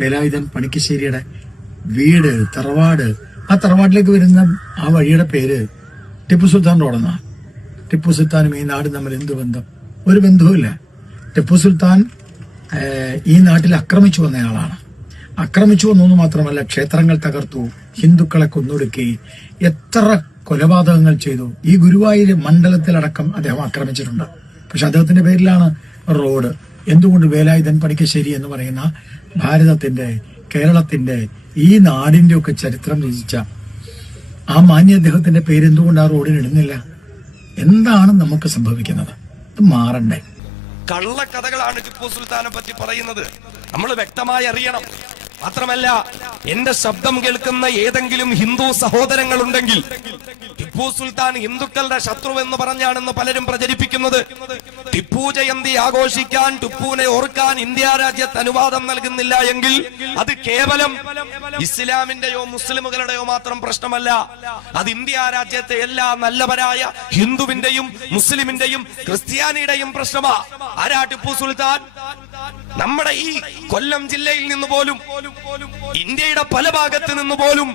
വേലായുധൻ പണിക്കശ്ശേരിയുടെ വീട്, തറവാട്. ആ തറവാട്ടിലേക്ക് വരുന്ന ആ വഴിയുടെ പേര് ടിപ്പു സുൽത്താൻ റോഡെന്നാണ്. ടിപ്പു സുൽത്താനും ഈ നാടും തമ്മിൽ എന്ത് ബന്ധം? ഒരു ബന്ധവുമില്ല. ടിപ്പു സുൽത്താൻ ഈ നാട്ടിൽ ആക്രമിച്ചു വന്നയാളാണ്. ആക്രമിച്ചു വന്നു മാത്രമല്ല, ക്ഷേത്രങ്ങൾ തകർത്തു, ഹിന്ദുക്കളെ കൊന്നൊടുക്കി, എത്ര കൊലപാതകങ്ങൾ ചെയ്തു. ഈ ഗുരുവായൂർ മണ്ഡലത്തിലടക്കം അദ്ദേഹം ആക്രമിച്ചിട്ടുണ്ട്. പക്ഷെ അദ്ദേഹത്തിന്റെ പേരിലാണ് റോഡ്. എന്തുകൊണ്ട് വേലായുധൻ പണിക്കശ്ശേരി എന്ന് പറയുന്ന ഭാരതത്തിന്റെ, കേരളത്തിന്റെ, ഈ നാടിന്റെ ഒക്കെ ചരിത്രം രചിച്ച ആ മാന്യ അദ്ദേഹത്തിന്റെ പേര് എന്തുകൊണ്ട് ആ റോഡിന് ഇടുന്നില്ല? എന്താണ് നമുക്ക് സംഭവിക്കുന്നത്? ഇത് മാറണ്ടേ? കള്ളക്കഥകളാണ് ടിപ്പു സുൽത്താനെ പറ്റി പറയുന്നത്. നമ്മൾ വ്യക്തമായി അറിയണം. മാത്രമല്ല, എന്റെ ശബ്ദം കേൾക്കുന്ന ഏതെങ്കിലും ഹിന്ദു സഹോദരങ്ങളുണ്ടെങ്കിൽ ടിപ്പു സുൽത്താൻ ഹിന്ദുക്കളുടെ ശത്രു എന്ന് പറഞ്ഞാണെന്ന് പലരും പ്രചരിപ്പിക്കുന്നത്. ടിപ്പു ജയന്തി ആഘോഷിക്കാൻ, ടിപ്പുവിനെ ഓർക്കാൻ ഇന്ത്യ രാജ്യത്ത് അനുവാദം നൽകുന്നില്ല എങ്കിൽ അത് കേവലം ഇസ്ലാമിന്റെയോ മുസ്ലിമുകളുടെയോ മാത്രം പ്രശ്നമല്ല. അത് ഇന്ത്യ രാജ്യത്തെ എല്ലാ നല്ലവരായ ഹിന്ദുവിന്റെയും മുസ്ലിമിന്റെയും ക്രിസ്ത്യാനിയുടെയും പ്രശ്നമാ. ആരാ ടിപ്പു സുൽത്താൻ? നമ്മുടെ ഈ കൊല്ലം ജില്ലയിൽ നിന്ന് പോലും, ഇന്ത്യയുടെ പല ഭാഗത്ത് നിന്ന് പോലും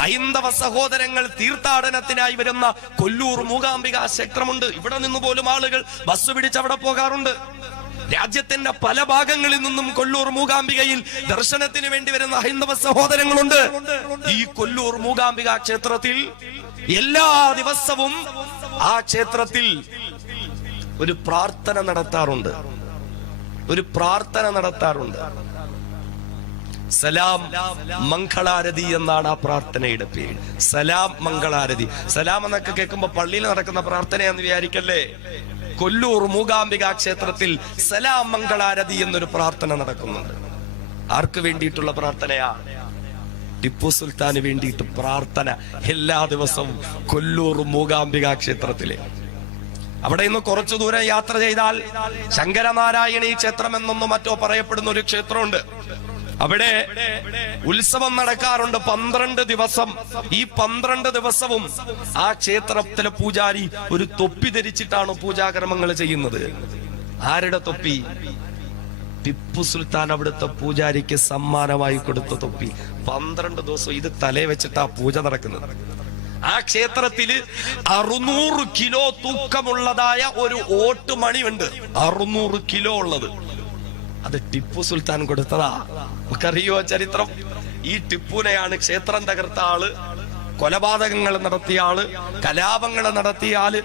ഹൈന്ദവ സഹോദരങ്ങൾ തീർത്ഥാടനത്തിനായി വരുന്ന കൊല്ലൂർ മൂകാംബിക ക്ഷേത്രമുണ്ട്. ഇവിടെ നിന്ന് പോലും ആളുകൾ ബസ് പിടിച്ച് അവിടെ പോകാറുണ്ട്. രാജ്യത്തിന്റെ പല ഭാഗങ്ങളിൽ നിന്നും കൊല്ലൂർ മൂകാംബികയിൽ ദർശനത്തിന് വേണ്ടി വരുന്ന ഹൈന്ദവ സഹോദരങ്ങളുണ്ട്. ഈ കൊല്ലൂർ മൂകാംബിക ക്ഷേത്രത്തിൽ എല്ലാ ദിവസവും ആ ക്ഷേത്രത്തിൽ ഒരു പ്രാർത്ഥന നടത്താറുണ്ട്. സലാം മംഗളാരതി എന്നാണ് ആ പ്രാർത്ഥനയുടെ പേര്. സലാം മംഗളാരതി. സലാം എന്നൊക്കെ കേൾക്കുമ്പോ പള്ളിയിൽ നടക്കുന്ന പ്രാർത്ഥനയാന്ന് വിചാരിക്കല്ലേ. കൊല്ലൂർ മൂകാംബിക ക്ഷേത്രത്തിൽ സലാം മംഗളാരതി എന്നൊരു പ്രാർത്ഥന നടക്കുന്നുണ്ട്. ആർക്ക് വേണ്ടിയിട്ടുള്ള പ്രാർത്ഥനയാ? ടിപ്പു സുൽത്താന് വേണ്ടിയിട്ട് പ്രാർത്ഥന എല്ലാ ദിവസവും കൊല്ലൂർ മൂകാംബിക ക്ഷേത്രത്തിലെ. അവിടെ നിന്ന് കുറച്ചു ദൂരം യാത്ര ചെയ്താൽ ശങ്കരനാരായണീ ക്ഷേത്രം എന്നൊന്നും മറ്റോ പറയപ്പെടുന്ന ഒരു ക്ഷേത്രമുണ്ട്. അവിടെ ഉത്സവം നടക്കാറുണ്ട് 12 ദിവസം. ഈ 12 ദിവസവും ആ ക്ഷേത്രത്തിലെ പൂജാരി ഒരു തൊപ്പി ധരിച്ചിട്ടാണ് പൂജാകർമ്മങ്ങൾ ചെയ്യുന്നത്. ആരുടെ തൊപ്പി? ടിപ്പു സുൽത്താൻ അവിടുത്തെ പൂജാരിക്ക് സമ്മാനമായി കൊടുത്ത തൊപ്പി. 12 ദിവസം ഇത് തലേ വെച്ചിട്ടാ പൂജ നടക്കുന്നത്. ആ ക്ഷേത്രത്തില് 600 കിലോ തൂക്കമുള്ളതായ ഒരു ഓട്ടുമണിയുണ്ട്. 600 കിലോ ഉള്ളത്. അത് ടിപ്പു സുൽത്താൻ കൊടുത്തതാ. നമുക്കറിയോ ചരിത്രം? ഈ ടിപ്പുവിനെയാണ് ക്ഷേത്രം തകർത്ത ആള്, കൊലപാതകങ്ങൾ നടത്തിയ ആള്, കലാപങ്ങൾ നടത്തിയ ആള്.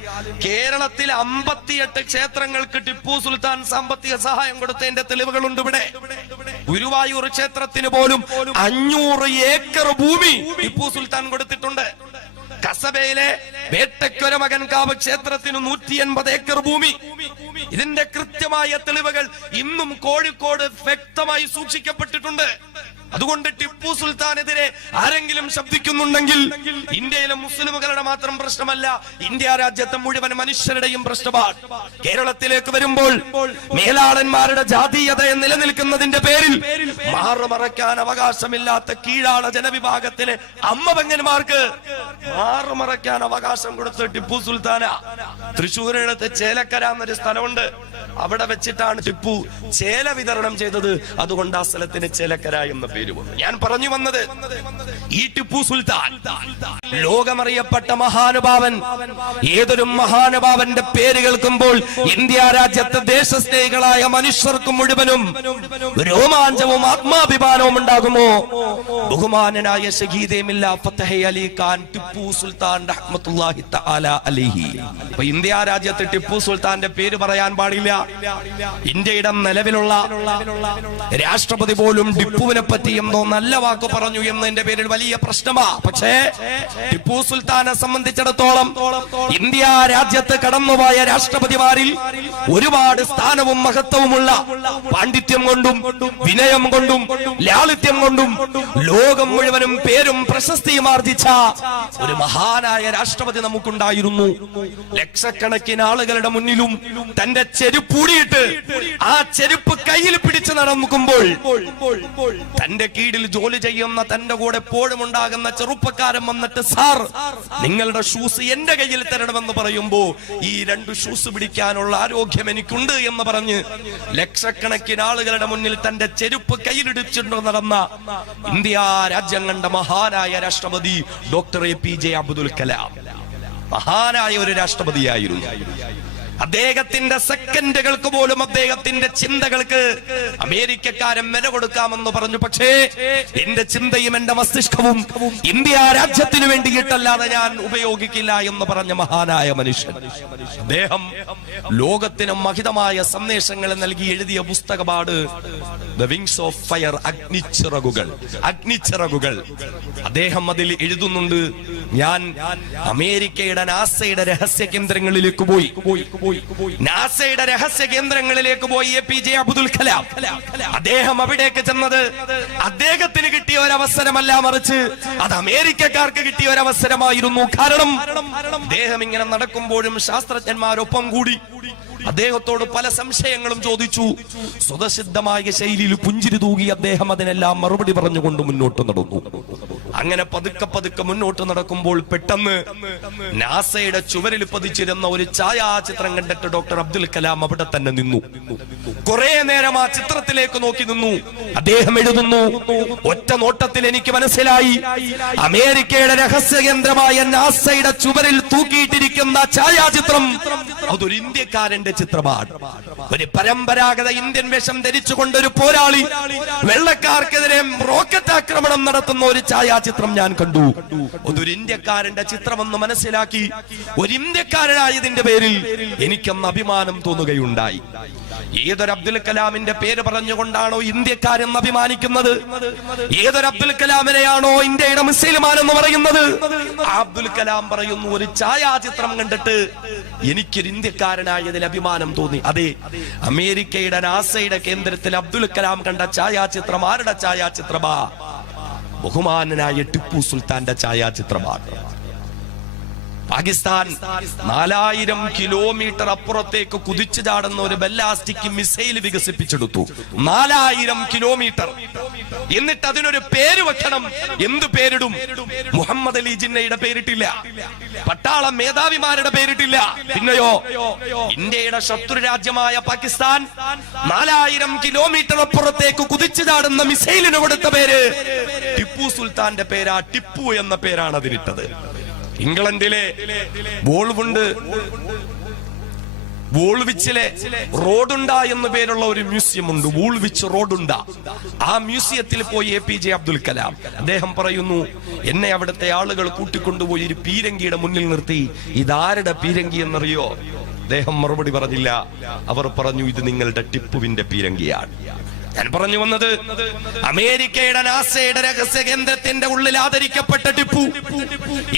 കേരളത്തിലെ 58 ക്ഷേത്രങ്ങൾക്ക് ടിപ്പു സുൽത്താൻ സാമ്പത്തിക സഹായം കൊടുത്തതിന്റെ തെളിവുകളുണ്ട്. ഇവിടെ ഗുരുവായൂർ ക്ഷേത്രത്തിന് പോലും 500 ഏക്കർ ഭൂമി ടിപ്പു സുൽത്താൻ കൊടുത്തിട്ടുണ്ട്. കസബയിലെ വേട്ടക്കൊര മകൻകാവ് ക്ഷേത്രത്തിന് 180 ഏക്കർ ഭൂമി. ഇതിന്റെ കൃത്യമായ തെളിവുകൾ ഇന്നും കോഴിക്കോട് വ്യക്തമായി സൂക്ഷിക്കപ്പെട്ടിട്ടുണ്ട്. അതുകൊണ്ട് ടിപ്പു സുൽത്താനെതിരെ ആരെങ്കിലും ശബ്ദിക്കുന്നുണ്ടെങ്കിൽ ഇന്ത്യയിലെ മുസ്ലിമുകളുടെ മാത്രം പ്രശ്നമല്ല, ഇന്ത്യ രാജ്യത്തെ മുഴുവൻ മനുഷ്യരുടെയും പ്രശ്നമാണ്. കേരളത്തിലേക്ക് വരുമ്പോൾ മേലാളന്മാരുടെ ജാതീയത നിലനിൽക്കുന്നതിന്റെ പേരിൽ മാറുമറയ്ക്കാൻ അവകാശമില്ലാത്ത കീഴാള ജനവിഭാഗത്തിലെ അമ്മപെങ്ങന്മാർക്ക് മാറുമറയ്ക്കാൻ അവകാശം കൊടുത്ത ടിപ്പു സുൽത്താന. തൃശ്ശൂരിനടുത്ത് ചേലക്കര എന്നൊരു സ്ഥലമുണ്ട്. അവിടെ വെച്ചിട്ടാണ് ടിപ്പു ചേല വിതരണം ചെയ്തത്. അതുകൊണ്ട് ആ സ്ഥലത്തിന് ചേലക്കര എന്ന പേര് വന്നു. ഞാൻ പറഞ്ഞു വന്നത്, ഈ ടിപ്പു സുൽത്താൻ ലോകമറിയപ്പെട്ട മഹാനുഭാവൻ. ഏതൊരു മഹാനുഭാവന്റെ പേര് കേൾക്കുമ്പോൾ ഇന്ത്യ രാജ്യത്തെ ദേശസ്നേഹികളായ മനുഷ്യർക്ക് മുഴുവനും രോമാഞ്ചവും ആത്മാഭിമാനവും ഉണ്ടാകുമോ? ബഹുമാനനായ ഷഹീദേ മില്ലാ ഫതഹ് അലി ഖാൻ ടിപ്പു സുൽത്താൻ റഹ്മത്തുള്ളാഹി തആല അലൈഹി. അപ്പൊ ഇന്ത്യ രാജ്യത്ത് ടിപ്പു സുൽത്താന്റെ പേര് പറയാൻ പാടില്ല. ഇന്ത്യയുടെ നിലവിലുള്ള രാഷ്ട്രപതി പോലും ടിപ്പുവിനെ പറ്റി എന്തോ നല്ല വാക്ക് പറഞ്ഞു എന്നതിന്റെ പേരിൽ വലിയ പ്രശ്നമാ. പക്ഷേ ടിപ്പു സുൽത്താനെ സംബന്ധിച്ചിടത്തോളം ഇന്ത്യ രാജ്യത്ത് കടന്നുപോയ രാഷ്ട്രപതിമാരിൽ ഒരുപാട് സ്ഥാനവും മഹത്വവുമുള്ള, പാണ്ഡിത്യം കൊണ്ടും വിനയം കൊണ്ടും ലാളിത്യം കൊണ്ടും ലോകം മുഴുവനും പേരും പ്രശസ്തിയും ആർജിച്ച ഒരു മഹാനായ രാഷ്ട്രപതി നമുക്കുണ്ടായിരുന്നു. ലക്ഷക്കണക്കിന് ആളുകളുടെ മുന്നിലും തന്റെ ചെരുപ്പൂടിയിട്ട് ആ ചെരുപ്പ് കയ്യിൽ പിടിച്ച് നടക്കുമ്പോൾ തന്നെ എന്റെ കീഴിൽ ജോലി ചെയ്യുന്ന തന്റെ കൂടെ എപ്പോഴും ഉണ്ടാകുന്ന ചെറുപ്പക്കാരൻ വന്നിട്ട്, സാർ നിങ്ങളുടെ ഷൂസ് എന്റെ കയ്യിൽ തരണമെന്ന് പറയുമ്പോ ഈ 2 ഷൂസ് പിടിക്കാനുള്ള ആരോഗ്യം എനിക്കുണ്ട് എന്ന് പറഞ്ഞ് ലക്ഷക്കണക്കിന് ആളുകളുടെ മുന്നിൽ തന്റെ ചെരുപ്പ് കയ്യിലിടിച്ചുകൊണ്ട് നടന്ന ഇന്ത്യ രാജ്യം കണ്ട മഹാനായ രാഷ്ട്രപതി ഡോക്ടർ APJ അബ്ദുൽ കലാം. മഹാനായ ഒരു രാഷ്ട്രപതിയായിരുന്നു. അദ്ദേഹത്തിന്റെ സെക്കൻഡുകൾക്ക് പോലും അദ്ദേഹത്തിന്റെ ചിന്തകൾക്ക് അമേരിക്കക്കാരൻ വില കൊടുക്കാമെന്ന് പറഞ്ഞു. പക്ഷേ എന്റെ ചിന്തയും എന്റെ മസ്തിഷ്കവും ഇന്ത്യ രാജ്യത്തിന് വേണ്ടിയിട്ടല്ലാതെ ഞാൻ ഉപയോഗിക്കില്ല എന്ന് പറഞ്ഞ മഹാനായ മനുഷ്യൻ. അദ്ദേഹം ലോകത്തിന് മഹിതമായ സന്ദേശങ്ങൾ നൽകി എഴുതിയ പുസ്തകമാണ് ദ വിങ്സ് ഓഫ് ഫയർ, അഗ്നിച്ചിറകുകൾ. അദ്ദേഹം അതിൽ എഴുതുന്നുണ്ട്, ഞാൻ അമേരിക്കയുടെ നാസയുടെ രഹസ്യ കേന്ദ്രങ്ങളിലേക്ക് പോയി. നാസയുടെ രഹസ്യ കേന്ദ്രങ്ങളിലേക്ക് പോയി APJ അബ്ദുൽ കലാം. അദ്ദേഹം അവിടേക്ക് ചെന്നത് അദ്ദേഹത്തിന് കിട്ടിയ ഒരു അവസരമല്ല, മറിച്ച് അത് അമേരിക്കക്കാർക്ക് കിട്ടിയ ഒരു അവസരമായിരുന്നു. കാരണം അദ്ദേഹം ഇങ്ങനെ നടക്കുമ്പോഴും ശാസ്ത്രജ്ഞന്മാരൊപ്പം കൂടി അദ്ദേഹത്തോട് പല സംശയങ്ങളും ചോദിച്ചു. സ്വതസിദ്ധമായ ശൈലിയിൽ പുഞ്ചിരി തൂകി അദ്ദേഹം അതിനെല്ലാം മറുപടി പറഞ്ഞുകൊണ്ട് മുന്നോട്ട് നടന്നു. അങ്ങനെ പതുക്കെ മുന്നോട്ട് നടക്കുമ്പോൾ പെട്ടെന്ന് നാസയുടെ ചുവരിൽ പതിച്ചിരുന്ന ഒരു ഛായാചിത്രം കണ്ടിട്ട് ഡോക്ടർ അബ്ദുൽ കലാം അവിടെ തന്നെ നിന്നു. കുറെ നേരം ആ ചിത്രത്തിലേക്ക് നോക്കി നിന്നു. അദ്ദേഹം എഴുതുന്നു, ഒറ്റ നോട്ടത്തിൽ എനിക്ക് മനസ്സിലായി, അമേരിക്കയുടെ രഹസ്യ കേന്ദ്രമായ നാസയുടെ ചുവരിൽ തൂക്കിയിട്ടിരിക്കുന്ന ഛായാചിത്രം അതൊരു ഇന്ത്യക്കാരന്റെ ചിത്രമാണ്. ഒരു പരമ്പരാഗത ഇന്ത്യൻ വേഷം ധരിച്ചുകൊണ്ട് ഒരു പോരാളി വെള്ളക്കാർക്കെതിരെ റോക്കറ്റ് ആക്രമണം നടത്തുന്ന ഒരു ഛായാചിത്രം ഞാൻ കണ്ടു. അതൊരു ഇന്ത്യക്കാരന്റെ ചിത്രമെന്ന് മനസ്സിലാക്കി ഒരു ഇന്ത്യക്കാരനായതിന്റെ പേരിൽ എനിക്കൊന്ന് അഭിമാനം തോന്നുകയുണ്ടായി. ഏതൊരു അബ്ദുൽ കലാമിന്റെ പേര് പറഞ്ഞുകൊണ്ടാണോ ഇന്ത്യക്കാരെന്ന് അഭിമാനിക്കുന്നത്, ഏതൊരു അബ്ദുൽ കലാമിനെയാണോ ഇന്ത്യയുടെ മുസ്ലിമാൻ എന്ന് പറയുന്നത്, അബ്ദുൽ കലാം പറയുന്നു, ഒരു ഛായാചിത്രം കണ്ടിട്ട് എനിക്കൊരു ഇന്ത്യക്കാരനായതിൽ അഭിമാനം തോന്നി. അതെ, അമേരിക്കയുടെ നാസയുടെ കേന്ദ്രത്തിൽ അബ്ദുൽ കലാം കണ്ട ഛായാചിത്രം ആരുടെ ഛായാചിത്രമാ? ബഹുമാനനായ ടിപ്പു സുൽത്താന്റെ ഛായാചിത്രമാണ്. പാകിസ്ഥാൻ 4000 കിലോമീറ്റർ അപ്പുറത്തേക്ക് കുതിച്ചു ചാടുന്ന ഒരു ബല്ലാസ്റ്റിക് മിസൈൽ വികസിപ്പിച്ചെടുത്തു. 4000 കിലോമീറ്റർ. എന്നിട്ട് അതിനൊരു പേര് വെക്കണം. എന്ത് പേരിടും? മുഹമ്മദ് അലി ജിന്നയുടെ പേരിട്ടില്ല, പട്ടാള മേധാവിമാരുടെ പേരിട്ടില്ല. പിന്നെയോ ഇന്ത്യയുടെ ശത്രു രാജ്യമായ പാകിസ്ഥാൻ 4000 കിലോമീറ്റർ അപ്പുറത്തേക്ക് കുതിച്ചു ചാടുന്ന മിസൈലിന് കൊടുത്ത പേര് ടിപ്പു സുൽത്താന്റെ പേരാ. ടിപ്പു എന്ന പേരാണ് അതിനിട്ടത്. ഇംഗ്ലണ്ടിലെ വോൾവിച്ചിലെ റോഡുണ്ട എന്ന പേരുള്ള ഒരു മ്യൂസിയം ഉണ്ട്, വോൾവിച്ച് റോഡുണ്ട. ആ മ്യൂസിയത്തിൽ പോയി APJ അബ്ദുൽ കലാം. അദ്ദേഹം പറയുന്നു, എന്നെ അവിടുത്തെ ആളുകൾ കൂട്ടിക്കൊണ്ടുപോയി ഒരു പീരങ്കിയുടെ മുന്നിൽ നിർത്തി. ഇതാരുടെ പീരങ്കി എന്നറിയോ? അദ്ദേഹം മറുപടി പറഞ്ഞില്ല. അവർ പറഞ്ഞു, ഇത് നിങ്ങളുടെ ടിപ്പുവിന്റെ പീരങ്കിയാണ്. ഞാൻ പറഞ്ഞു വന്നത്, അമേരിക്കയുടെ നാസയുടെ രഹസ്യ കേന്ദ്രത്തിന്റെ ഉള്ളിൽ ആദരിക്കപ്പെട്ട ടിപ്പു,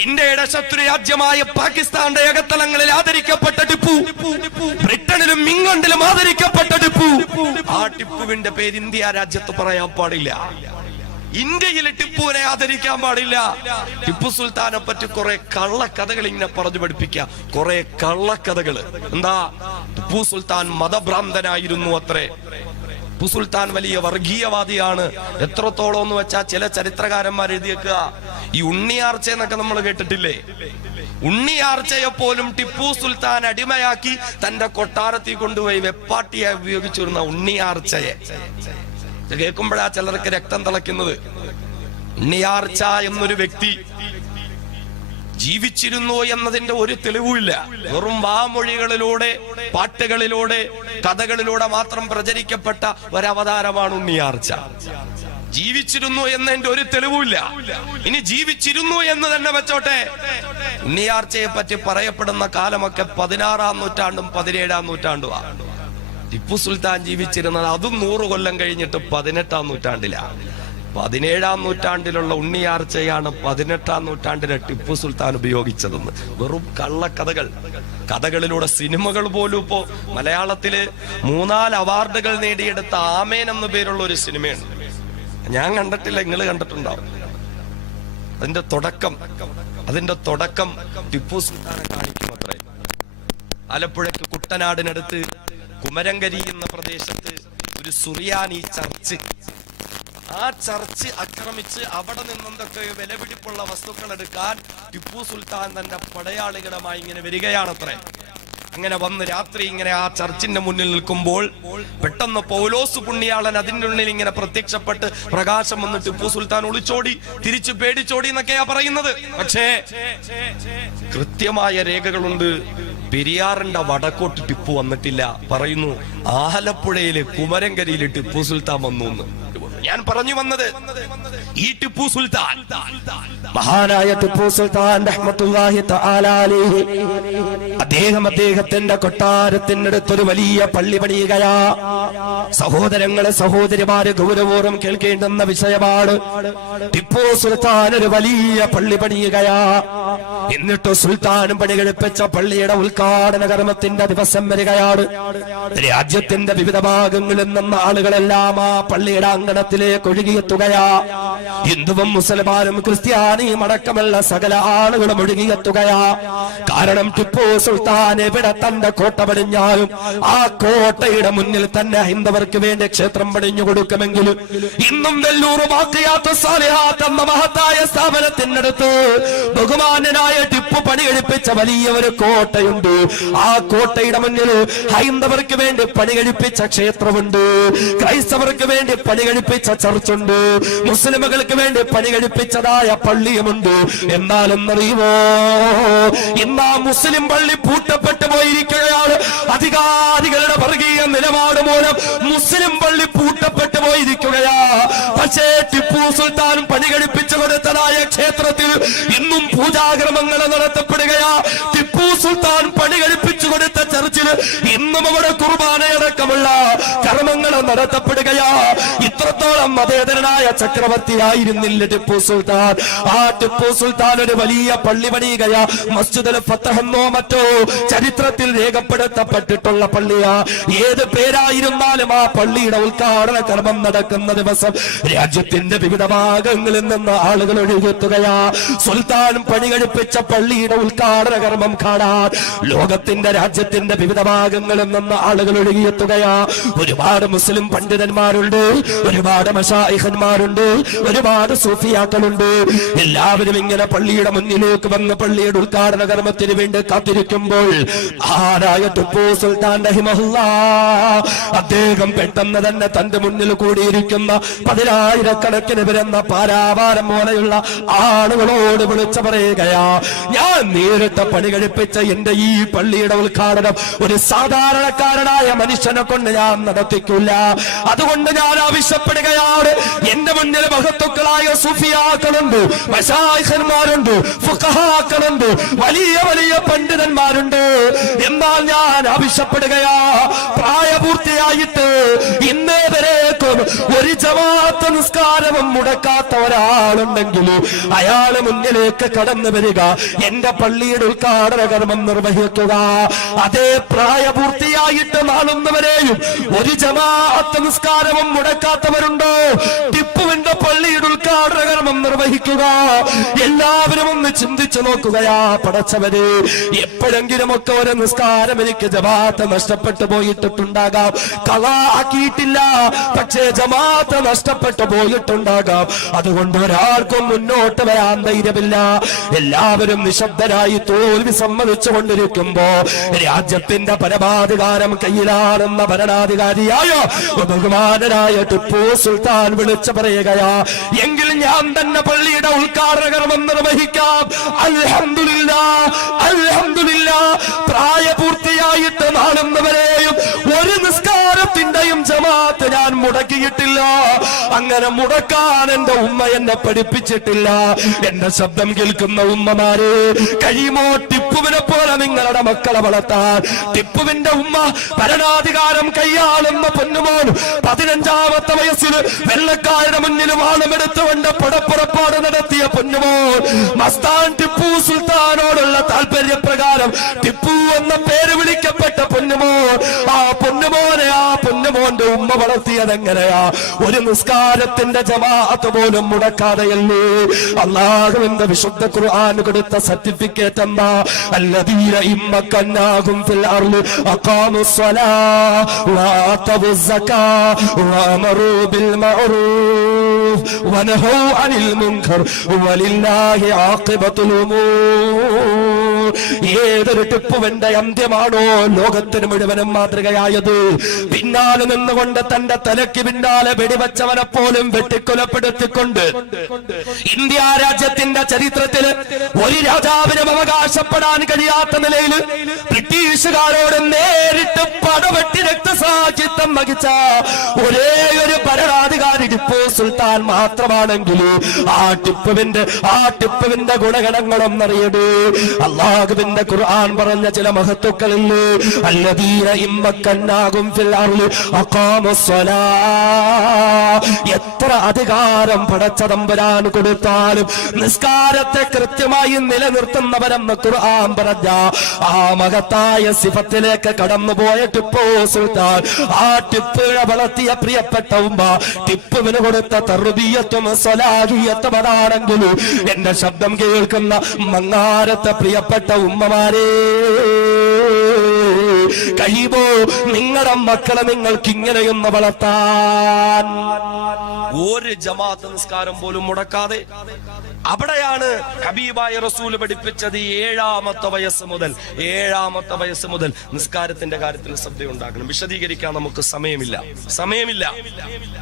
ഇന്ത്യയുടെ ശത്രു രാജ്യമായ പാകിസ്ഥാന്റെ അകത്തളങ്ങളിൽ ആദരിക്കപ്പെട്ട ടിപ്പു, ബ്രിട്ടനിലും ഇംഗ്ലണ്ടിലും ആദരിക്കപ്പെട്ട ടിപ്പു. ആ ടിപ്പുവിന്റെ പേര് ഇന്ത്യ രാജ്യത്ത് പറയാൻ പാടില്ല. ഇന്ത്യയിൽ ടിപ്പുവിനെ ആദരിക്കാൻ പാടില്ല. ടിപ്പു സുൽത്താനെ പറ്റി കുറെ കള്ളക്കഥകൾ ഇങ്ങനെ പറഞ്ഞു പഠിപ്പിക്കുക. കുറെ കള്ളക്കഥകൾ. എന്താ? ടിപ്പു സുൽത്താൻ മതഭ്രാന്തനായിരുന്നു അത്രേ. ടിപ്പു സുൽത്താൻ വലിയ വർഗീയവാദിയാണ്. എത്രത്തോളം എന്ന് വെച്ചാൽ ചില ചരിത്രകാരന്മാർ എഴുതിയേക്കുക, ഈ ഉണ്ണിയാർച്ച എന്നൊക്കെ നമ്മൾ കേട്ടിട്ടില്ലേ? ഉണ്ണിയാർച്ചയെ പോലും ടിപ്പു സുൽത്താൻ അടിമയാക്കി തന്റെ കൊട്ടാരത്തിൽ കൊണ്ടുപോയി വെപ്പാട്ടിയായി ഉപയോഗിച്ചിരുന്ന ഉണ്ണിയാർച്ചയെ കേൾക്കുമ്പോഴാ ചിലർക്ക് രക്തം തിളയ്ക്കുന്നത്. ഉണ്ണിയാർച്ച എന്നൊരു വ്യക്തി ജീവിച്ചിരുന്നു എന്നതിന്റെ ഒരു തെളിവുമില്ല. വെറും വാമൊഴികളിലൂടെ, പാട്ടുകളിലൂടെ, കഥകളിലൂടെ മാത്രം പ്രചരിക്കപ്പെട്ട ഒരവതാരമാണ് ഉണ്ണിയാർച്ച. ജീവിച്ചിരുന്നു എന്നതിന്റെ ഒരു തെളിവുമില്ല. ഇനി ജീവിച്ചിരുന്നു എന്ന് തന്നെ വെച്ചോട്ടെ, ഉണ്ണിയാർച്ചയെ പറ്റി പറയപ്പെടുന്ന കാലമൊക്കെ 16-ാം നൂറ്റാണ്ടും 17-ാം നൂറ്റാണ്ടുമാണ്. ടിപ്പു സുൽത്താൻ ജീവിച്ചിരുന്നത് അതും 100 കൊല്ലം കഴിഞ്ഞിട്ട് 18-ാം നൂറ്റാണ്ടിലാണ്. 17-ാം നൂറ്റാണ്ടിലുള്ള ഉണ്ണിയാർച്ചയാണ് 18-ാം നൂറ്റാണ്ടിലെ ടിപ്പു സുൽത്താൻ ഉപയോഗിച്ചതെന്ന്. വെറും കള്ളക്കഥകൾ. കഥകളിലൂടെ സിനിമകൾ പോലും ഇപ്പോ മലയാളത്തില് 3-4 അവാർഡുകൾ നേടിയെടുത്ത ആമേൻ എന്ന പേരുള്ള ഒരു സിനിമയുണ്ട്. ഞാൻ കണ്ടിട്ടില്ല, നിങ്ങൾ കണ്ടിട്ടുണ്ടാവും. അതിന്റെ തുടക്കം ടിപ്പു സുൽത്താനെ കാണിക്കും അത്രേ. ആലപ്പുഴയ്ക്ക് കുട്ടനാടിനടുത്ത് കുമരങ്കരി എന്ന പ്രദേശത്ത് ഒരു സുറിയാനി ചർച്ച്, ആ ചർച്ച് ആക്രമിച്ച് അവിടെ നിന്നെന്തൊക്കെ വിലപിടിപ്പുള്ള വസ്തുക്കൾ എടുക്കാൻ ടിപ്പു സുൽത്താൻ തന്റെ പടയാളികളുമായി ഇങ്ങനെ വരികയാണത്രേ. അങ്ങനെ വന്ന് രാത്രി ഇങ്ങനെ ആ ചർച്ചിന്റെ മുന്നിൽ നിൽക്കുമ്പോൾ പെട്ടെന്ന് പൗലോസ് പുണ്യാളൻ അതിൻ്റെ ഉള്ളിൽ ഇങ്ങനെ പ്രത്യക്ഷപ്പെട്ട് പ്രകാശം വന്ന് ടിപ്പു സുൽത്താൻ ഒളിച്ചോടി, തിരിച്ചു പേടിച്ചോടി എന്നൊക്കെയാ പറയുന്നത്. പക്ഷേ കൃത്യമായ രേഖകളുണ്ട്. പെരിയാറിന്റെ വടക്കോട്ട് ടിപ്പു വന്നിട്ടില്ല. പറയുന്നു ആലപ്പുഴയിലെ കുമരങ്കരയിൽ ടിപ്പു സുൽത്താൻ വന്നു എന്ന്. ഞാൻ പറഞ്ഞു വന്നത് ഈ ടിപ്പു സുൽത്താൻ, മഹാനായ ടിപ്പു സുൽത്താൻ റഹ്മത്തുള്ളാഹി തആല അലൈഹി, അദ്ദേഹത്തിന്റെ കൊട്ടാരത്തിനടുത്തൊരു വലിയ പള്ളി പണിയുകയാ. സഹോദരങ്ങളെ, സഹോദരിമാര്, ഗൗരവപൂർവ്വം കേൾക്കേണ്ടുന്ന വിഷയമാണ്. ടിപ്പു സുൽത്താൻ ഒരു വലിയ പള്ളി പണിയുകയാ. എന്നിട്ട് സുൽത്താനും പണി കഴിപ്പിച്ച പള്ളിയുടെ ഉദ്ഘാടന കർമ്മത്തിന്റെ ദിവസം വരികയാണ്. രാജ്യത്തിന്റെ വിവിധ ഭാഗങ്ങളിൽ നിന്ന് ആളുകളെല്ലാം ആ പള്ളിയുടെ അങ്കണത്തിലേക്ക് ഒഴുകിയെത്തുകയാ. ഹിന്ദുവും മുസൽമാനും ക്രിസ്ത്യാനിയും അടക്കമുള്ള സകല ആളുകളും ഒഴുകിയെത്തുകയാ. കാരണം ടിപ്പു സുൽത്താൻ എവിടെ തന്റെ കോട്ട പണിഞ്ഞാലും ആ കോട്ടയുടെ മുന്നിൽ തന്നെ ഹൈന്ദവർക്ക് വേണ്ടി ക്ഷേത്രം പണിഞ്ഞു കൊടുക്കുമെങ്കിലും ഇന്നും വെല്ലൂർ ബാഖിയാത്ത് സാലിഹാത്ത് എന്ന മഹത്തായ സ്ഥാപനത്തിനടുത്ത് ബഹുമാന്യനായ ടിപ്പു പണി കഴിപ്പിച്ച വലിയ ഒരു കോട്ടയുണ്ട്. ആ കോട്ടയുടെ മുന്നിൽ ഹൈന്ദവർക്ക് വേണ്ടി പണി കഴിപ്പിച്ച ക്ഷേത്രമുണ്ട്, ക്രൈസ്തവർക്ക് വേണ്ടി പണി കഴിപ്പിച്ച ചർച്ചുണ്ട്, മുസ്ലിമുകൾക്ക് വേണ്ടി പണി കഴിപ്പിച്ചതായ പള്ളിയുമുണ്ട്. എന്നാലെന്നറിയുമോ, ഇന്ന് ആ മുസ്ലിം പള്ളി പൂട്ടപ്പെട്ടു പോയിരിക്കുകയാണ്. അധികാരികളുടെ വർഗീയ നിലപാട് മൂലം മുസ്ലിം പള്ളി പൂട്ടപ്പെട്ടു പോയിരിക്കുകയാ. പക്ഷേ ടിപ്പു സുൽത്താൻ പണി കഴിപ്പിച്ചു കൊടുത്തതായ ക്ഷേത്രത്തിൽ ഇന്നും പൂജാകർമ്മങ്ങൾ നടത്തപ്പെടുകയാ. ടിപ്പു സുൽത്താൻ പണി കഴിപ്പിച്ചു കൊടുത്ത ചർച്ചിൽ ഇന്നും അവിടെ കുർബാനയടക്കമുള്ള കർമ്മങ്ങൾ നടത്തപ്പെടുകയാ. ഇത്രത്തോളം മതേതരനായ ചക്രവർത്തിയായിരുന്നില്ല ടിപ്പു സുൽത്താൻ. ആ ടിപ്പു സുൽത്താൻ ഒരു വലിയ പള്ളി പണിയുകയാ. മസ്ജിദുൽ ഫത്തഹ് എന്നോ മറ്റോ ചരിത്രത്തിൽ രേഖപ്പെടുത്തപ്പെട്ടിട്ടുള്ള പള്ളിയാ. ഏത് പേരായിരുന്നാലും ആ പള്ളിയുടെ ഉദ്ഘാടന കർമ്മം നടക്കുന്ന ദിവസം രാജ്യത്തിന്റെ വിവിധ ഭാഗങ്ങളിൽ നിന്ന് ആളുകൾ ഒഴുകിയെത്തുകയാ. സുൽത്താൻ പണി കഴിപ്പിച്ച പള്ളിയുടെ ഉദ്ഘാടന കർമ്മം കാണാൻ ലോകത്തിന്റെ രാജ്യത്തിന്റെ വിവിധ ഭാഗങ്ങളിൽ നിന്ന് ആളുകൾ ഒഴുകിയെത്തുകയാ. ഒരുപാട് മുസ്ലിം പണ്ഡിതന്മാരുണ്ട്, ഒരുപാട് മശായിഖന്മാരുണ്ട്, ഒരുപാട് സൂഫിയാക്കളുണ്ട്. എല്ലാവരും ഇങ്ങനെ പള്ളിയുടെ മുന്നിലേക്ക് വന്ന് പള്ളിയുടെ ഉദ്ഘാടന കർമ്മത്തിന് വേണ്ടി കാത്തിരിക്കുമ്പോൾ ആരായ ടിപ്പു സുൽത്താൻ റഹിമഹുല്ലാഹ് അദ്ദേഹം പെട്ടെന്ന് തന്നെ തന്റെ മുന്നിൽ കൂടിയിരിക്കുന്ന 10,000-കണക്കിന് വരുന്ന പാരാവാരം പോലെയുള്ള ആളുകളോട് വിളിച്ചു പറയുകയാ, ഞാൻ നേരിട്ട് പണി കഴിപ്പിച്ച എന്റെ ഈ പള്ളിയുടെ ഉദ്ഘാടനം ഒരു സാധാരണക്കാരനായ മനുഷ്യനെ കൊണ്ട് ഞാൻ നടത്തിക്കില്ല. അതുകൊണ്ട് ഞാൻ ആവശ്യപ്പെടുകയാണ്, എന്റെ മുന്നിൽ മഹത്തുക്കളായ സൂഫിയാക്കളുണ്ട്, മശായിഖന്മാരുണ്ട്, ഫുഖഹാക്കളുണ്ട്, വലിയ വലിയ പണ്ഡിതന്മാരുണ്ട്. എന്നാൽ ഞാൻ ആവശ്യപ്പെടുകയാ, പ്രായപൂർത്തിയായിട്ട് ഇന്നേ വരേക്കും ഒരു ജമാഅത്ത് നിസ്കാരവും മുടക്കാത്ത ഒരാളുണ്ടെങ്കിൽ അയാള് മുന്നിലേക്ക് കടന്നു വരിക, എന്റെ പള്ളിയുടെ ഉദ്ഘാടന കർമ്മം നിർവഹിക്കുക. അതേ പ്രായപൂർത്തിയായിട്ട് നാളുന്നവരെയും ഒരു ജമാഅത്ത് നിസ്കാരവും മുടക്കാത്തവരുണ്ടോ, ടിപ്പുവിന്റെ പള്ളിയുടെ ഉദ്ഘാടന കർമ്മം നിർവഹിക്കുക. എല്ലാവരും ഒന്ന് ചിന്തിച്ചു നോക്കുകയാ, പടച്ചവര് എപ്പോഴെങ്കിലും ഒക്കെ ഒരു നിസ്കാരം എനിക്ക് ജമാഅത്ത് നഷ്ടപ്പെട്ടു പോയിട്ടുണ്ടാകാം, കളാ ആക്കിയിട്ടില്ല, പക്ഷേ ജമാഅത്ത് നഷ്ടപ്പെട്ടു പോയിട്ടുണ്ടാകാം. അതുകൊണ്ട് ഒരാൾക്കും മുന്നോട്ട് വരാൻ ധൈര്യമില്ല. എല്ലാവരും നിശബ്ദരായി തോൽവി സമ്മതിച്ചു കൊണ്ടിരിക്കുമ്പോ രാജ്യത്തിന്റെ പരമാധികാരം കയ്യിലാണെന്ന ഭരണാധികാരിയായ ബഹുമാനനായ ടിപ്പു സുൽത്താൻ വിളിച്ചു പറയുകയാ, എങ്കിൽ ഞാൻ തന്നെ പള്ളിയുടെ ഉദ്ഘാടന കർമ്മം നിർവഹിക്കാം. അൽഹംദുലില്ലാഹ്, അൽഹംദുലില്ലാഹ്, പ്രായപൂർത്തിയായിട്ട് നാളുന്നവരെയും ഒരു നിസ്കാരത്തിന്റെയും ജമാഅത്ത് ഞാൻ മുടക്കിയിട്ടില്ല. അങ്ങനെ മുടക്കാൻ എന്റെ ഉമ്മ എന്നെ പഠിപ്പിച്ചിട്ടില്ല. എന്റെ ശബ്ദം കേൾക്കുന്ന ഉമ്മമാരെ, കഴിയുമോ ടിപ്പുവിനെ പോലെ നിങ്ങളുടെ മക്കളെ വളർത്താൻ? ടിപ്പുവിന്റെ ഉമ്മ ഭരണാധികാരം കൈയാളുന്ന പൊന്നുമോൻ 15-ാമത്തെ വയസ്സിൽ വെള്ളക്കാരുടെ മുന്നിൽ വാളമെടുത്തുകൊണ്ട് പടപ്പുറപ്പാട് നടത്തിയ പൊന്നുമോൻ മസ്താൻ ടിപ്പു സുൽത്താനോടുള്ള താല്പര്യപ്രകാരം ടിപ്പു എന്ന പേര് വിളിക്കപ്പെട്ട പൊന്നുമോൻ, ആ പൊന്നുമോനെ ആ പൊന്നുമോന്റെ ഉമ്മ വളർത്തിയത് എങ്ങനെയാ? ഒരു നിസ്കാരത്തിന്റെ ജമാഅത്ത് പോലും മുടക്കാതെയല്ലേ? അല്ലാഹുവിന്റെ വിശുദ്ധ ഖുർആൻ കൊടുത്ത സർട്ടിഫിക്കറ്റ് എന്താ? അല്ലദീന ഇമ്മക്കന്നാഹും ഫിൽ അർളി അഖാമുസ്സലാ വആതവുസ്സകാ വഅമറൂ ബിൽ മഅറൂഫ് بالمعروف ونهوا عن المنكر ولله عاقبة الأمور. ഏതൊരു ടിപ്പുവിന്റെ അന്ത്യമാണോ ലോകത്തിന് മുഴുവനും മാതൃകയായത്? പിന്നാലെ നിന്നുകൊണ്ട് തന്റെ തലയ്ക്ക് പിന്നാലെ വെടിവെച്ചവനെ പോലും വെട്ടിക്കൊലപ്പെടുത്തിക്കൊണ്ട് ഇന്ത്യ രാജ്യത്തിന്റെ ചരിത്രത്തിൽ ഒരു രാജാവിനും അവകാശപ്പെടാൻ കഴിയാത്ത നിലയിൽ ബ്രിട്ടീഷുകാരോട് നേരിട്ട് പടവെട്ടി രക്തസാക്ഷിത്വം വഹിച്ച ഒരേ ഒരു ഭരണാധികാരി ടിപ്പു സുൽത്താൻ മാത്രമാണെങ്കിൽ ആ ടിപ്പുവിന്റെ ഗുണഗണങ്ങളൊന്നറിയട്. അല്ലാഹുവിന്റെ ഖുർആൻ പറഞ്ഞ ചില മഹത്തുക്കളില്ലേ, അല്ലദീന ഇമ്മക്കന്നാകും ഫിൽ അർളി അഖാമുസ്സലാ. എത്ര അധികാരം പടച്ച തമ്പുരാൻ കൊടുത്താലും നിസ്കാരത്തെ കൃത്യമായി നിലനിർത്തുന്നവരെന്ന് ഖുർആൻ പറഞ്ഞ ആ മഹത്തായ സിഫത്തിലേക്ക് കടന്നുപോയ ടിപ്പു സുൽത്താൻ, ആ ടിപ്പുകളെ വളർത്തിയ പ്രിയപ്പെട്ട ഉമ്മ, ടിപ്പുവിന് കൊടുത്ത തർബിയത്തും സ്വലാഹിയത്തും അതാണെങ്കിൽ എന്റെ ശബ്ദം കേൾക്കുന്ന മങ്ങാരത്തെ പ്രിയപ്പെട്ട ഉമ്മമാരെ, കഴിയുമോ നിങ്ങളുടെ മക്കളെ നിങ്ങൾക്ക് ഇങ്ങനെയൊന്ന് വളർത്താൻ? ഒരു ജമാഅത്ത് നിസ്കാരം പോലും മുടക്കാതെ അവിടെയാണ് ഹബീബായ റസൂൽ പഠിപ്പിച്ചത്. ഏഴാമത്തെ വയസ്സ് മുതൽ നിസ്കാരത്തിന്റെ കാര്യത്തിൽ ശ്രദ്ധയുണ്ടാകണം. വിശദീകരിക്കാൻ നമുക്ക് സമയമില്ല.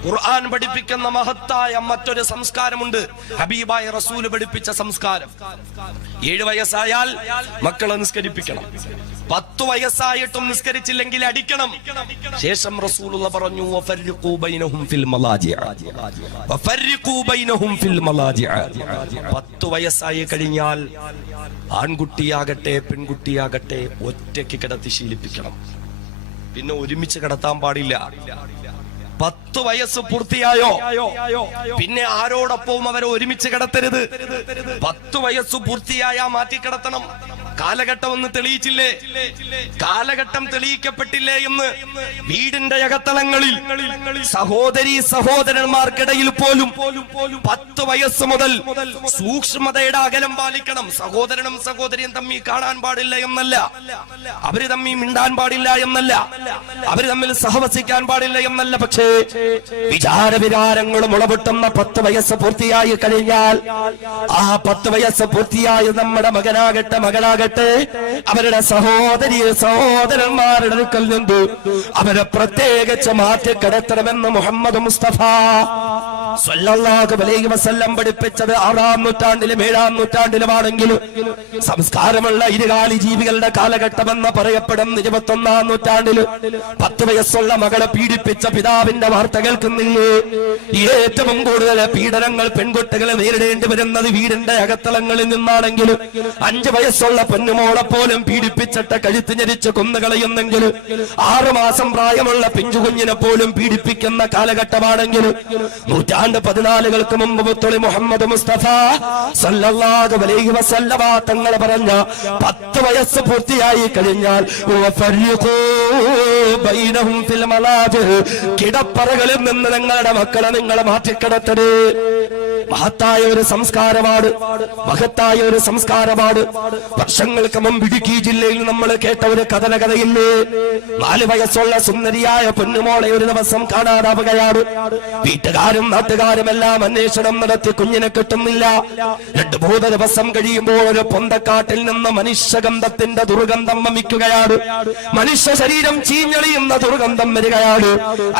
ഖുർആൻ പഠിപ്പിക്കുന്ന മഹത്തായ മറ്റൊരു സംസ്കാരമുണ്ട്, ഹബീബായ റസൂൽ പഠിപ്പിച്ച സംസ്കാരം. 7 വയസ്സായാൽ മക്കളെ നിസ്കരിപ്പിക്കണം. 10 വയസ്സായിട്ടും നിസ്കരിച്ചില്ലെങ്കിൽ അടിക്കണം. ശേഷം റസൂലുള്ള പറഞ്ഞു, വഫർരിഖൂ ബൈനഹും ഫിൽ മലാജിഅ. 10 വയസ്സായി കഴിഞ്ഞാൽ ആൺകുട്ടിയാകട്ടെ പെൺകുട്ടിയാകട്ടെ ഒറ്റയ്ക്ക് കിടത്തി ശീലിപ്പിക്കണം. പിന്നെ ഒരുമിച്ച് കിടത്താൻ പാടില്ല. 10 വയസ്സ് പൂർത്തിയായോ പിന്നെ ആരോടൊപ്പവും അവരെ ഒരുമിച്ച് കിടത്തരുത്. 10 വയസ്സ് പൂർത്തിയായാ മാറ്റിക്കിടത്തണം. കാലഘട്ടം ഒന്ന് തെളിയിച്ചില്ലേ, കാലഘട്ടം തെളിയിക്കപ്പെട്ടില്ലേ എന്ന് വീടിന്റെ അകത്തളങ്ങളിൽ സഹോദരന്മാർക്കിടയിൽ പോലും 10 വയസ്സ് മുതൽ സൂക്ഷ്മതയുടെ അകലം പാലിക്കണം. സഹോദരനും സഹോദരിയും തമ്മിൽ കാണാൻ പാടില്ല എന്നല്ല, അവര് തമ്മിൽ മിണ്ടാൻ പാടില്ല എന്നല്ല, അവര് തമ്മിൽ സഹവസിക്കാൻ പാടില്ല എന്നല്ല. പക്ഷേ വിചാരവികാരങ്ങളും മുളപൊട്ടുന്ന 10 വയസ്സ് പൂർത്തിയായി കഴിഞ്ഞാൽ ആ 10 വയസ്സ് പൂർത്തിയായ നമ്മുടെ മകനാകട്ടെ മകളാകട്ടെ അവരുടെ സഹോദരന്മാരുടെ അടുക്കൽ നിന്ന് അവരെ പ്രത്യേകിച്ച് മാറ്റി കിടത്തണമെന്ന് മുഹമ്മദ് മുസ്തഫ സ്വല്ലല്ലാഹു അലൈഹി വസല്ലം പഠിപ്പിച്ചത് 6-ാം നൂറ്റാണ്ടിലും 7-ാം നൂറ്റാണ്ടിലുമാണെങ്കിലും സംസ്കാരമുള്ള ഇരുകാലി ജീവികളുടെ കാലഘട്ടമെന്ന് പറയപ്പെടുന്ന 21-ാം നൂറ്റാണ്ടിൽ 10 വയസ്സുള്ള മകളെ പീഡിപ്പിച്ച പിതാവിന്റെ വാർത്ത കേൾക്കുന്നില്ലേ? ഏറ്റവും കൂടുതൽ പീഡനങ്ങൾ പെൺകുട്ടികളെ നേരിടേണ്ടി വരുന്നത് വീടിന്റെ അകത്തളങ്ങളിൽ നിന്നാണെങ്കിലും 5 വയസ്സുള്ള പൊന്നുമോളെ പോലും പീഡിപ്പിച്ചിട്ട് കഴുത്ത് ഞെരിച്ച് കൊന്നുകളയുന്നെങ്കിലും 6 മാസം പ്രായമുള്ള പിഞ്ചുകുഞ്ഞിനെ പോലും പീഡിപ്പിക്കുന്ന കാലഘട്ടമാണെങ്കിലും 14 മുമ്പ് മുത്തളി മുഹമ്മദ് മുസ്തഫ സല്ലല്ലാഹു അലൈഹി വസല്ലമ തങ്ങൾ പറഞ്ഞ 10 വയസ്സ് പൂർത്തിയായി കഴിഞ്ഞാൽ വഫർരിഖൂ ബൈനഹും ഫിൽ മലാജി, കിടപ്പറകളിൽ നിന്ന് നിങ്ങളുടെ മക്കളെ നിങ്ങൾ മാറ്റിക്കിടത്തരുത്. മഹത്തായ ഒരു സംസ്കാരമാണ്. വർഷങ്ങൾക്ക് മുമ്പ് ഇടുക്കി ജില്ലയിൽ നമ്മൾ കേട്ട ഒരു കഥയില്ലേ? 4 വയസ്സുള്ള സുന്ദരിയായ പൊന്നുമോളെ ഒരു ദിവസം കാണാതാവുകയാണ്. വീട്ടുകാരും നാട്ടുകാരും എല്ലാം അന്വേഷണം നടത്തി കുഞ്ഞിനെ കിട്ടുന്നില്ല. 2-3 ദിവസം കഴിയുമ്പോൾ ഒരു പൊന്തക്കാട്ടിൽ നിന്ന് മനുഷ്യഗന്ധത്തിന്റെ ദുർഗന്ധം വമിക്കുകയാണ്. മനുഷ്യ ശരീരം ചീഞ്ഞളിയുന്ന ദുർഗന്ധം വരികയാണ്.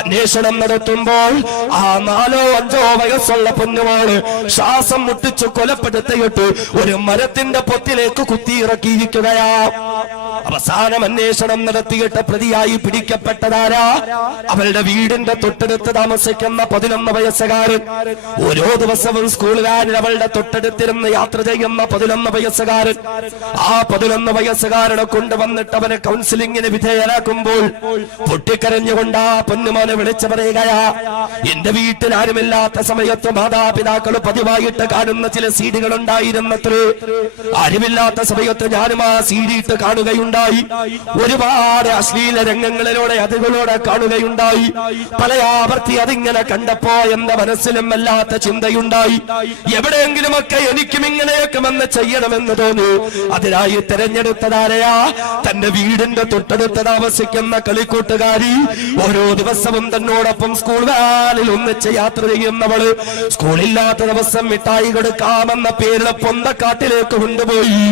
അന്വേഷണം നടത്തുമ്പോൾ ആ 4-5 വയസ്സുള്ള പൊന്നുമോള് ശ്വാസം മുട്ടിച്ച് കൊലപ്പെടുത്തിയിട്ട് ഒരു മരത്തിന്റെ പൊത്തിലേക്ക് കുത്തിയിറക്കിയിരിക്കുകയാ. അവസാനം അന്വേഷണം നടത്തിയിട്ട് പ്രതിയായി പിടിക്കപ്പെട്ടതാരാ? അവളുടെ വീടിന്റെ തൊട്ടടുത്ത് താമസിക്കുന്ന 11 വയസ്സുകാരൻ. ഓരോ ദിവസവും സ്കൂളുകാരൻ അവളുടെ തൊട്ടടുത്തിരുന്ന് യാത്ര ചെയ്യുന്ന 11 വയസ്സുകാരൻ. ആ 11 വയസ്സുകാരനെ കൊണ്ടുവന്നിട്ട് അവനെ കൗൺസിലിംഗിന് വിധേയനാക്കുമ്പോൾ പൊട്ടിക്കരഞ്ഞുകൊണ്ട് ആ പൊന്നുമോനെ വിളിച്ചു പറയുകയാ, എന്റെ വീട്ടിൽ ആരുമില്ലാത്ത സമയത്ത് മാതാപിതാക്കൾ പതിവായിട്ട് കാണുന്ന ചില സീഡികൾ ഉണ്ടായിരുന്നത്രേ. ആരുമില്ലാത്ത സമയത്ത് ഞാനും ആ സീഡിയിട്ട് കാണുകയുണ്ടായി. കാണുകയുണ്ടായി. ഒരുപാട് അശ്ലീല രംഗങ്ങളിലൂടെ അതുകളോടെ കാണുകയുണ്ടായി. പല ആവർത്തി അതിങ്ങനെ കണ്ടപ്പോ എന്റെ മനസ്സിലും വല്ലാത്ത ചിന്തയുണ്ടായി. എവിടെയെങ്കിലുമൊക്കെ എനിക്കും ഇങ്ങനെയൊക്കെ വന്ന് ചെയ്യണമെന്ന് തോന്നി. അതിനായി തെരഞ്ഞെടുത്തതാരെയാ? തന്റെ വീടിന്റെ തൊട്ടടുത്ത് താമസിക്കുന്ന കളിക്കൂട്ടുകാരി. ഓരോ ദിവസവും തന്നോടൊപ്പം സ്കൂൾ വാനിൽ ഒന്നിച്ച് യാത്ര ചെയ്യുന്നവള്. സ്കൂളില്ലാത്ത ദിവസം മിഠായി കൊടുക്കാമെന്ന പേരിൽ പൊന്തക്കാട്ടിലേക്ക് കൊണ്ടുപോയി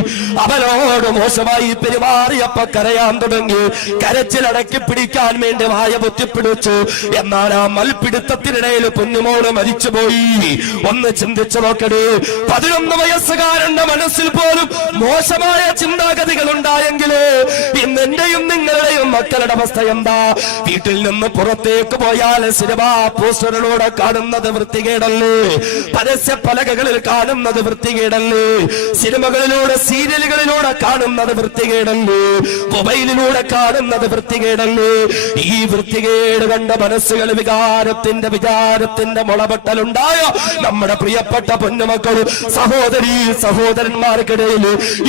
അവനോട് മോശമായി പെരുമാറിയപ്പോ കരയാൻ തുടങ്ങി. കരച്ചിലടക്കി പിടിക്കാൻ വേണ്ടി വായ പൊത്തിപ്പിടിച്ചു. എന്നാൽ ആ മൽപിടുത്തത്തിനിടയിൽ കുഞ്ഞുമോള് മരിച്ചുപോയി. ഒന്ന് ചിന്തിച്ചു നോക്കണേ, 11 വയസ്സുകാരന്റെ മനസ്സിൽ പോലും മോശമായ ചിന്താഗതികൾ ഉണ്ടായെങ്കില് ഇന്ന് എന്റെയും നിങ്ങളുടെയും മക്കളുടെ അവസ്ഥ എന്താ? വീട്ടിൽ നിന്ന് പുറത്തേക്ക് പോയാൽ സിനിമാ പോസ്റ്ററുകളോടെ കാണുന്നത് വൃത്തികേടല്ലേ? പരസ്യ പലകകളിൽ കാണുന്നത് വൃത്തികേടല്ലേ? സിനിമകളിലൂടെ സീരിയലുകളിലൂടെ കാണുന്നത് വൃത്തികേടല്ലേ? മൊബൈലിലൂടെ കാണുന്നത് വൃത്തികേടല്ലേ? ഈ വൃത്തികേട് കണ്ട മനസ്സുകൾ വിചാരത്തിന്റെ മുളപൊട്ടലുണ്ടായ നമ്മുടെ പ്രിയപ്പെട്ട പൊന്നുമക്കളും സഹോദരന്മാർക്കിടയിൽ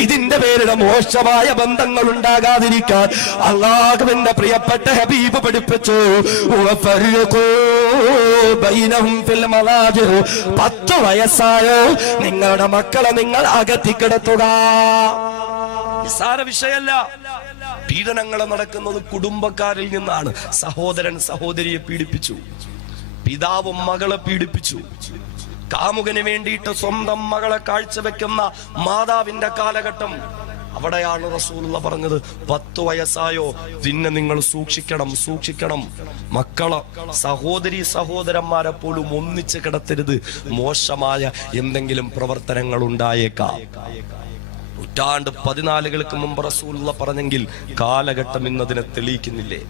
ഇതിന്റെ പേരിൽ മോശമായ ബന്ധങ്ങൾ ഉണ്ടാകാതിരിക്കാൻ അല്ലാഹുവിന്റെ പ്രിയപ്പെട്ട ഹബീബ് പഠിപ്പിച്ചു. 10 വയസ്സായോ നിങ്ങളുടെ മക്കളെ നിങ്ങൾ അകത്തിക്കിടത്തുക. നിസ്സാര വിഷയമല്ല. പീഡനങ്ങൾ നടക്കുന്നത് കുടുംബക്കാരിൽ നിന്നാണ്. സഹോദരൻ സഹോദരിയെ പീഡിപ്പിച്ചു, പിതാവും മകളെ പീഡിപ്പിച്ചു, കാമുകന് വേണ്ടിയിട്ട് സ്വന്തം മകളെ കാഴ്ചവെക്കുന്ന മാതാവിന്റെ കാലഘട്ടം. അവിടെയാണ് റസൂലുള്ള പറഞ്ഞത്, 10 വയസ്സായോ പിന്നെ നിങ്ങൾ സൂക്ഷിക്കണം. മക്കളെ സഹോദരന്മാരെ പോലും ഒന്നിച്ച് കിടത്തരുത്. മോശമായ എന്തെങ്കിലും പ്രവർത്തനങ്ങൾ ഉണ്ടായേക്കാം. നൂറ്റാണ്ട് 14 മുമ്പ് റസൂലുള്ള പറഞ്ഞെങ്കിൽ കാലഘട്ടം ഇന്നതിനെ തെളിയിക്കുന്നില്ലേ?